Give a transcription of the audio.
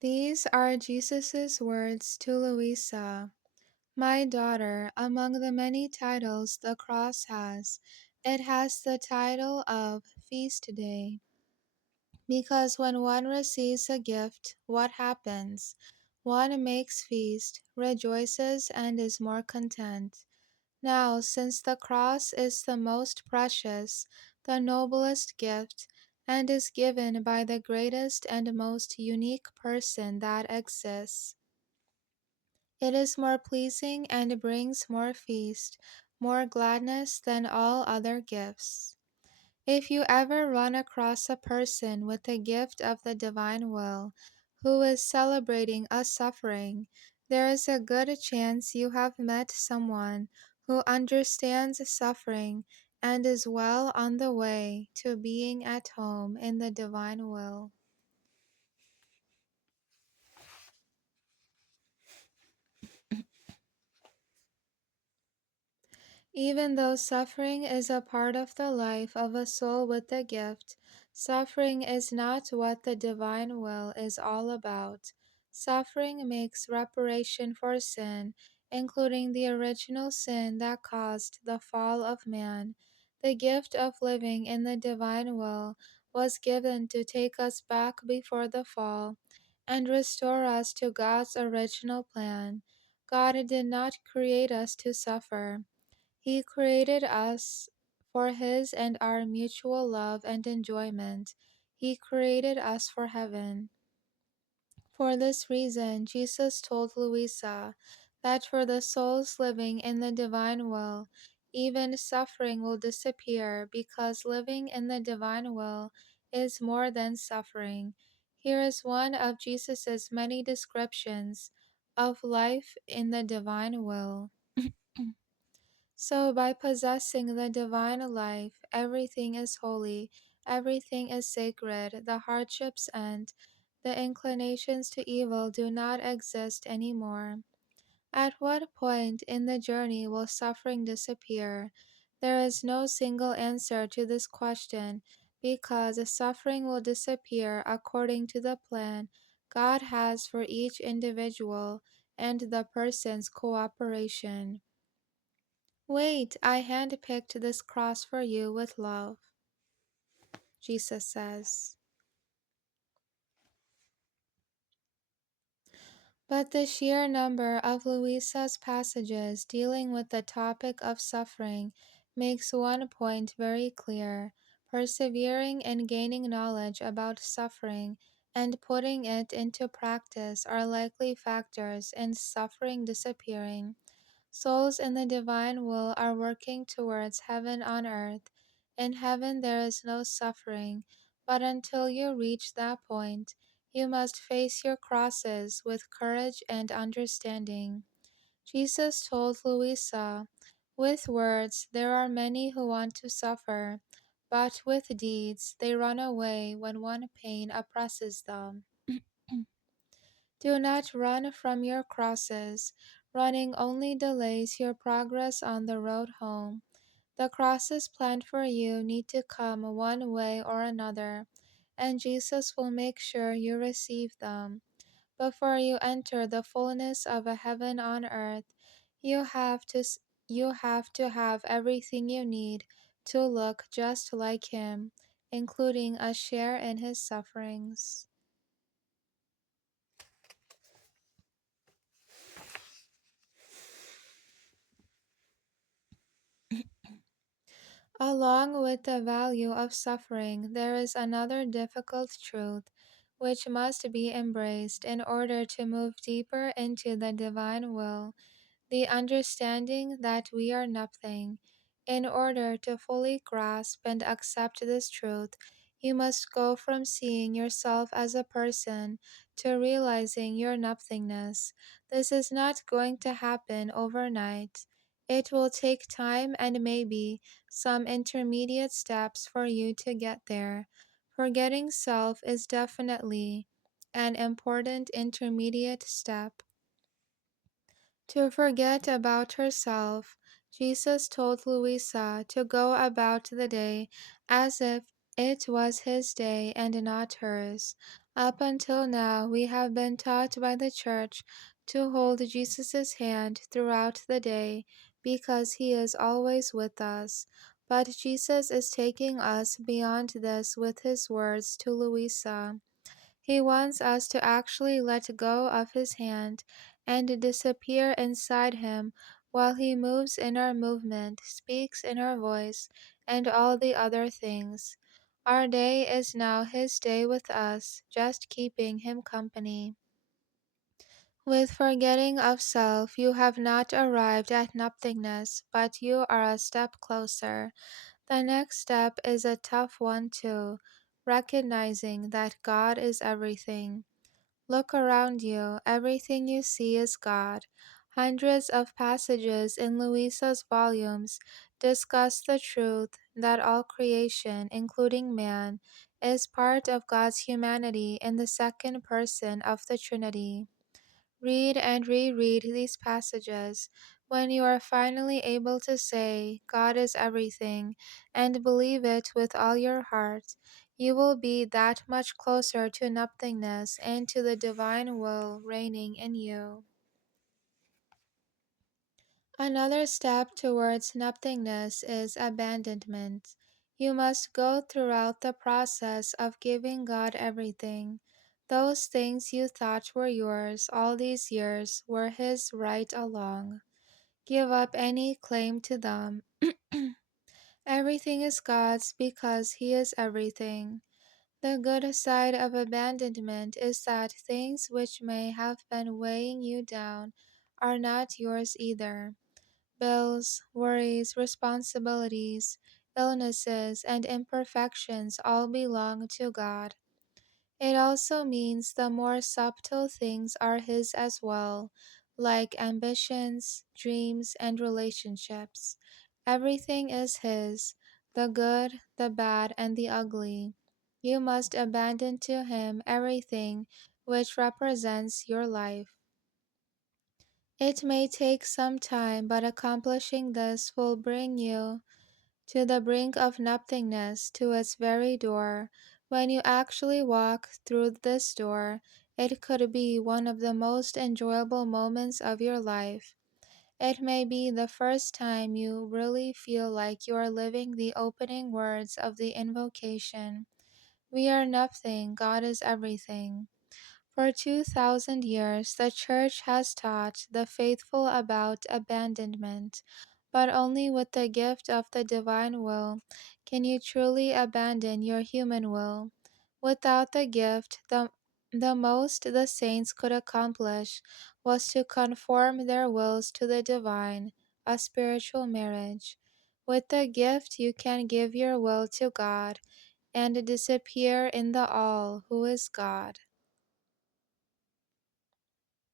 These are Jesus' words to Louisa. My daughter, among the many titles the cross has, it has the title of Feast Day. Because when one receives a gift, what happens? One makes feast, rejoices, and is more content. Now, since the cross is the most precious, the noblest gift, and is given by the greatest and most unique person that exists, it is more pleasing and brings more feast, more gladness than all other gifts. If you ever run across a person with the gift of the divine will, who is celebrating a suffering, there is a good chance you have met someone who understands suffering and is well on the way to being at home in the divine will. Even though suffering is a part of the life of a soul with the gift, suffering is not what the divine will is all about. Suffering makes reparation for sin, including the original sin that caused the fall of man. The gift of living in the divine will was given to take us back before the fall and restore us to God's original plan. God did not create us to suffer. He created us for His and our mutual love and enjoyment. He created us for heaven. For this reason, Jesus told Louisa that for the souls living in the divine will, even suffering will disappear because living in the divine will is more than suffering. Here is one of Jesus' many descriptions of life in the divine will. So, by possessing the divine life, everything is holy, everything is sacred, the hardships end, the inclinations to evil do not exist anymore. At what point in the journey will suffering disappear? There is no single answer to this question because suffering will disappear according to the plan God has for each individual and the person's cooperation. Wait, I handpicked this cross for you with love, Jesus says. But the sheer number of Louisa's passages dealing with the topic of suffering makes one point very clear. Persevering in gaining knowledge about suffering and putting it into practice are likely factors in suffering disappearing. Souls in the divine will are working towards heaven on earth. In heaven there is no suffering, but until you reach that point, you must face your crosses with courage and understanding. Jesus told Louisa, with words there are many who want to suffer, but with deeds they run away when one pain oppresses them. Do not run from your crosses. Running only delays your progress on the road home. The crosses planned for you need to come one way or another, and Jesus will make sure you receive them. Before you enter the fullness of a heaven on earth, you have to you have to have everything you need to look just like him, including a share in his sufferings. Along with the value of suffering, there is another difficult truth which must be embraced in order to move deeper into the divine will, the understanding that we are nothing. In order to fully grasp and accept this truth, you must go from seeing yourself as a person to realizing your nothingness. This is not going to happen overnight. It will take time and maybe some intermediate steps for you to get there. Forgetting self is definitely an important intermediate step. To forget about herself, Jesus told Louisa to go about the day as if it was his day and not hers. Up until now, we have been taught by the Church to hold Jesus' hand throughout the day because he is always with us. But Jesus is taking us beyond this with his words to Louisa. He wants us to actually let go of his hand and disappear inside him while he moves in our movement, speaks in our voice, and all the other things. Our day is now his day with us, just keeping him company. With forgetting of self, you have not arrived at nothingness, but you are a step closer. The next step is a tough one, too, recognizing that God is everything. Look around you. Everything you see is God. Hundreds of passages in Louisa's volumes discuss the truth that all creation, including man, is part of God's humanity in the second person of the Trinity. Read and reread these passages. When you are finally able to say, God is everything, and believe it with all your heart, you will be that much closer to nothingness and to the divine will reigning in you. Another step towards nothingness is abandonment. You must go throughout the process of giving God everything. Those things you thought were yours all these years were His right along. Give up any claim to them. Everything is God's because He is everything. The good side of abandonment is that things which may have been weighing you down are not yours either. Bills, worries, responsibilities, illnesses, and imperfections all belong to God. It also means the more subtle things are His as well, like ambitions, dreams, and relationships. Everything is His, the good, the bad, and the ugly. You must abandon to Him everything which represents your life. It may take some time, but accomplishing this will bring you to the brink of nothingness, to its very door. When you actually walk through this door, it could be one of the most enjoyable moments of your life. It may be the first time you really feel like you are living the opening words of the invocation. We are nothing, God is everything. For 2,000 years, the Church has taught the faithful about abandonment, but only with the gift of the divine will can you truly abandon your human will. Without the gift, the most the saints could accomplish was to conform their wills to the divine, a spiritual marriage. With the gift, you can give your will to God and disappear in the all who is God.